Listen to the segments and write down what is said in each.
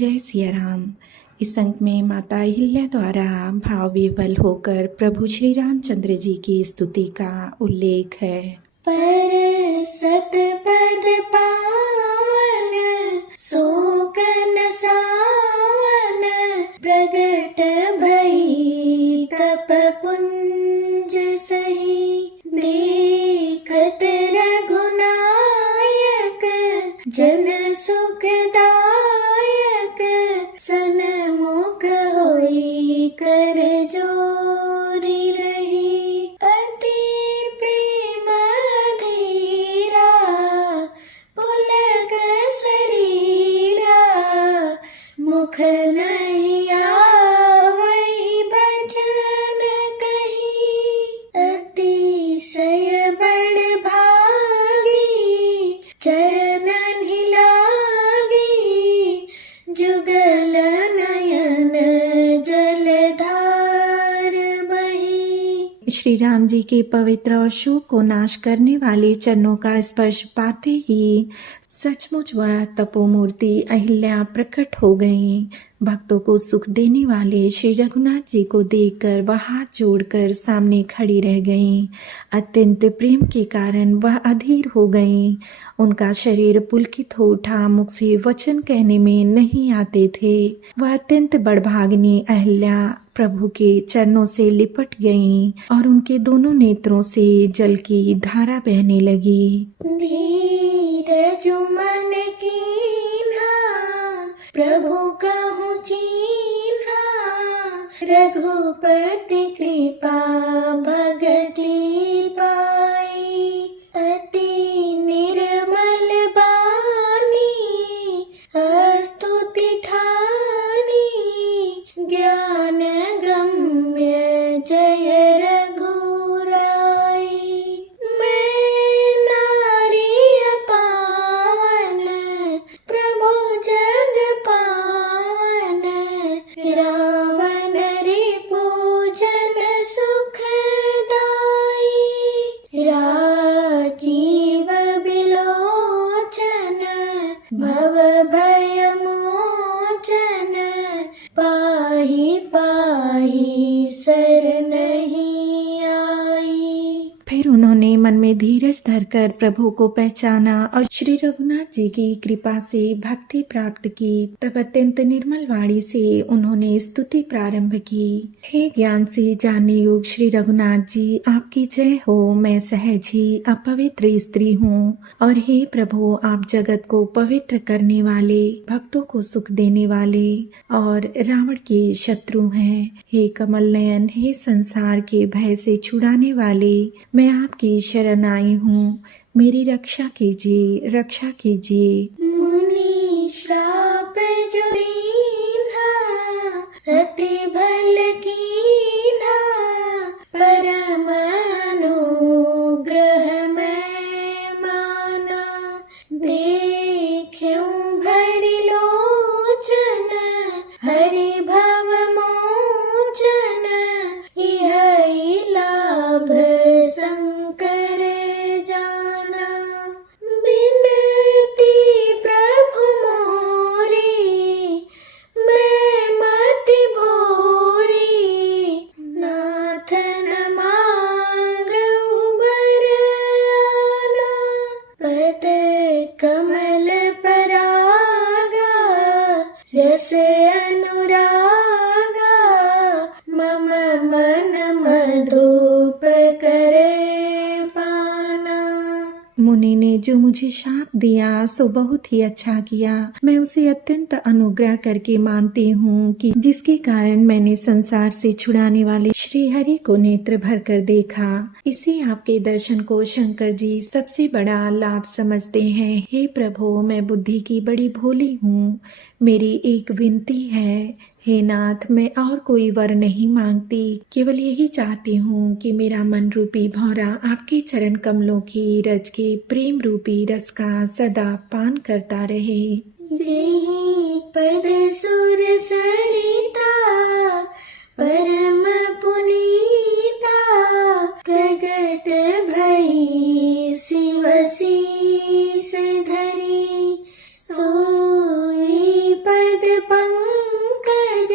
जय सिया राम। इस अंक में माता अहिल्या द्वारा भाव विवल होकर प्रभु श्री रामचंद्र जी की स्तुति का उल्लेख है। पर सतपद पावन शोकन सावन प्रगट भई तप पुंज सही देखत रघुनायक जन सुखदायक सन्मुख होई कर जोरी रही अति प्रेम धीरा पुलक शरीरा मुख नहीं आवै बचन कही अतिशय बड़ भागी चरणन ही लागी जुगल नयन जलधार बही। श्री राम जी के पवित्र और शोक को नाश करने वाले चरणों का स्पर्श पाते ही सचमुच वह तपोमूर्ति अहिल्या प्रकट हो गई। भक्तों को सुख देने वाले श्री रघुनाथ जी को देखकर वह हाथ जोड़कर सामने खड़ी रह गईं। अत्यंत प्रेम के कारण वह अधीर हो गईं। उनका शरीर पुलकित हो उठा, मुख से वचन कहने में नहीं आते थे। वह अत्यंत बड़भागिनी अहिल्या प्रभु के चरणों से लिपट गईं और उनके दोनों नेत्रों से जल की धारा बहने लगी। धीरज मन कीन्हा प्रभु कहूँ चीन्हा रघुपति कृपा भगति पाई अति निर्मल बानी स्तुति ठानी ज्ञान गम्य जय रघुराई। मैं नारी पावन प्रभु जग पावन रावण रिपुजन सुखदाई राजीव बिलोचन भव भय मोचन पाहि पाहि शरणहि आई। फिर उन्होंने मन में धीरज धरकर प्रभु को पहचाना और श्री रघुनाथ जी की कृपा से भक्ति प्राप्त की। तब अत्यंत निर्मल वाणी से उन्होंने स्तुति प्रारंभ की। हे ज्ञान से जानने योग्य श्री रघुनाथ जी, आपकी जय हो। मैं सहज ही अपवित्र स्त्री हूँ और हे प्रभु, आप जगत को पवित्र करने वाले, भक्तों को सुख देने वाले और रावण के शत्रु हैं। हे कमल नयन, हे संसार के भय से छुड़ाने वाले, मैं आपकी शरण आई हूँ। मेरी रक्षा कीजिए, रक्षा कीजिए। मुनि श्राप जो दीन्हा अति भल कीन्हा परम अनुग्रह मैं माना देख्यूं भरि लोचन हरि भव मोचन इहै लाभ शंकर जाना बिनती प्रभु मोरी मैं मति भोरी नाथ न मांगू बरआना पद कमल परागा रस अनुरागा मम मन मधुप करे पाना। मुनि ने जो मुझे शाप दिया सो बहुत ही अच्छा किया। मैं उसे अत्यंत अनुग्रह करके मानती हूँ कि जिसके कारण मैंने संसार से छुड़ाने वाले श्री हरि को नेत्र भर कर देखा। इसी आपके दर्शन को शंकर जी सबसे बड़ा लाभ समझते हैं। हे प्रभु, मैं बुद्धि की बड़ी भोली हूँ। मेरी एक विनती है, हे नाथ, मैं और कोई वर नहीं मांगती, केवल यही चाहती हूँ कि मेरा मन रूपी भौरा आपके चरण कमलों की रज के प्रेम रूपी रस का सदा पान करता रहे। जेहि पद सुर सरिता परम पुनीता प्रगट भई शिव शीस धरी सोई पद पंकज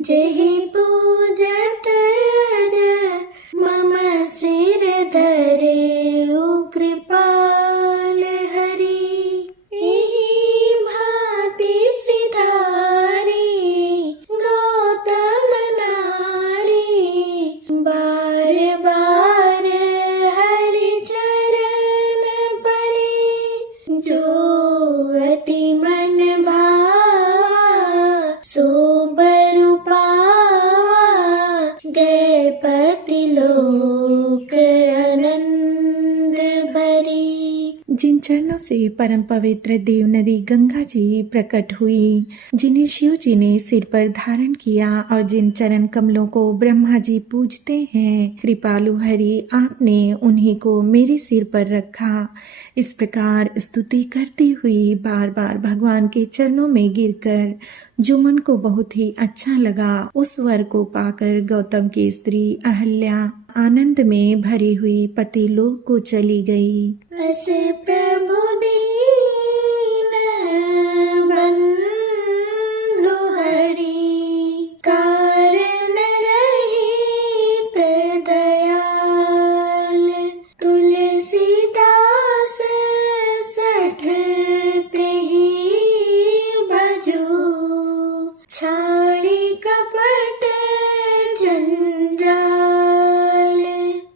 जहि पूजत अज मम सिर धरे कृपाल हरि एहि भांति सिधारी गौतम नारी बार बार हरि चरण परे जो अति मन भावा सो बरु पावा गए पति लोक आनंद भरी। जिन चरणों से परम पवित्र देव नदी गंगा जी प्रकट हुई, जिन्हें शिव जी ने सिर पर धारण किया और जिन चरण कमलों को ब्रह्मा जी पूजते हैं, कृपालु हरि आपने उन्हीं को मेरे सिर पर रखा। इस प्रकार स्तुति करती हुई बार बार भगवान के चरणों में गिरकर जो मन को बहुत ही अच्छा लगा, उस वर को पाकर गौतम की स्त्री अहल्या आनंद में भरी हुई पति लोक को चली गई। अस प्रभु दीन बंधु हरि कारण रहित दयाल तुलसीदास सठ तेहि भजो छाड़ी कपट जंजाल।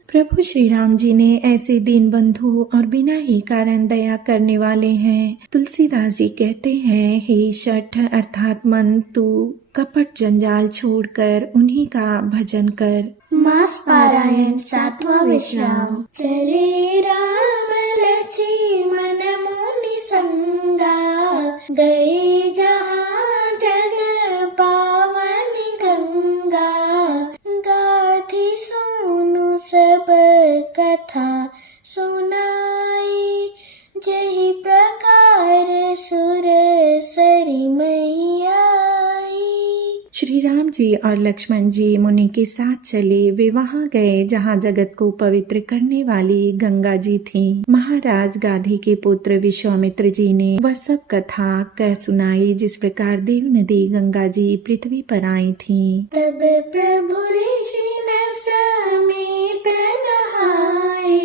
प्रभु श्री राम जी ने ऐसे दीन बंधु और बिना ही कारण दया करने वाले हैं। तुलसीदास जी कहते हैं, हे शठ अर्थात मन, तू कपट जंजाल छोड़कर उन्हीं का भजन कर। मास पारायण 7वां विश्राम। चले राम लक्ष्मण मुनि संगा गए जहाँ जग पावन गंगा गाथी सुनु सब कथा सुनाई जहि प्रकार सुर सरी मैया। श्री राम जी और लक्ष्मण जी मुनि के साथ चले। वे वहां गए जहां जगत को पवित्र करने वाली गंगा जी थीं। महाराज गाधी के पुत्र विश्वामित्र जी ने वह सब कथा कह सुनाई जिस प्रकार देव नदी गंगा जी पृथ्वी पर आई थीं। तब प्रभु ऋषि न समेत नहाए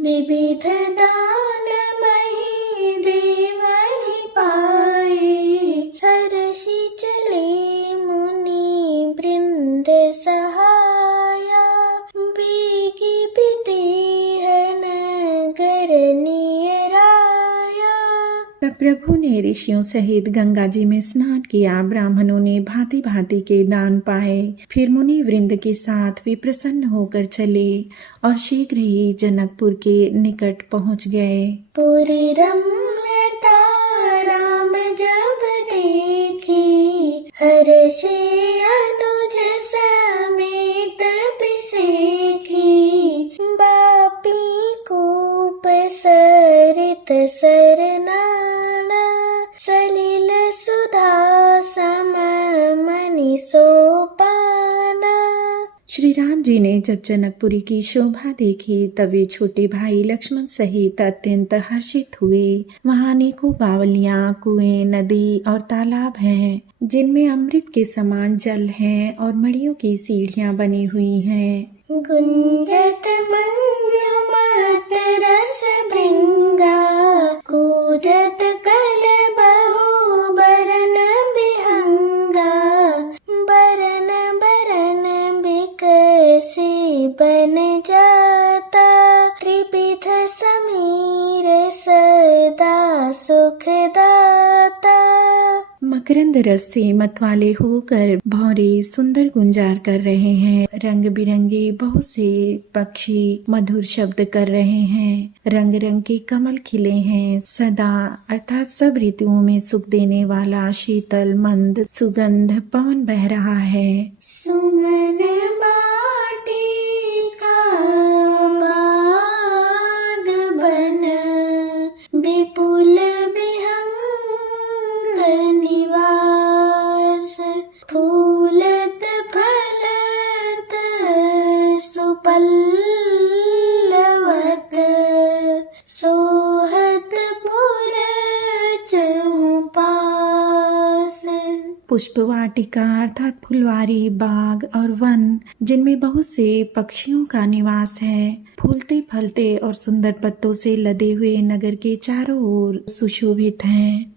विविध दान मही देवनि पाए हर्षि चले मुनि वृंद सहाया बेगी बीते नगर नियराया। तब प्रभु ने ऋषियों सहित गंगा जी में स्नान किया। ब्राह्मणों ने भांति भांति के दान पाए। फिर मुनि वृंद के साथ वे प्रसन्न होकर चले और शीघ्र ही जनकपुर के निकट पहुंच गए। पूरी रम्यता राम जब देखी हर्षे अनुज समेत बिसेखी बापी को सरित सरनाना सलिल सुधा सम मनि सोपाना। श्री राम जी ने जब जनकपुरी की शोभा देखी तब वे छोटे भाई लक्ष्मण सहित अत्यंत हर्षित हुए। वहाँ अनेकों बावलियां, कुएं, नदी और तालाब हैं जिनमें अमृत के समान जल है और मड़ियों की सीढ़ियां बनी हुई हैं। गुंजत मंजुमत रस भृंगा कूजत कल बहु बरन बिहंगा बरन बरन बिकसी बन जाता त्रिविध समीर सदा सुखदाता। मकरंद रस से मतवाले होकर भौरे सुंदर गुंजार कर रहे हैं। रंग बिरंगे बहुत से पक्षी मधुर शब्द कर रहे हैं। रंग रंग के कमल खिले हैं। सदा अर्थात सब ऋतुओं में सुख देने वाला शीतल मंद सुगंध पवन बह रहा है। सुमन बाटी का बाग बन विपुल निवास फूलत फलत सुपल्लवत सोहत पुर चहुपास। पुष्प वाटिका अर्थात फुलवारी, बाग और वन जिनमें बहुत से पक्षियों का निवास है। फूलते फलते और सुंदर पत्तों से लदे हुए नगर के चारों ओर सुशोभित हैं।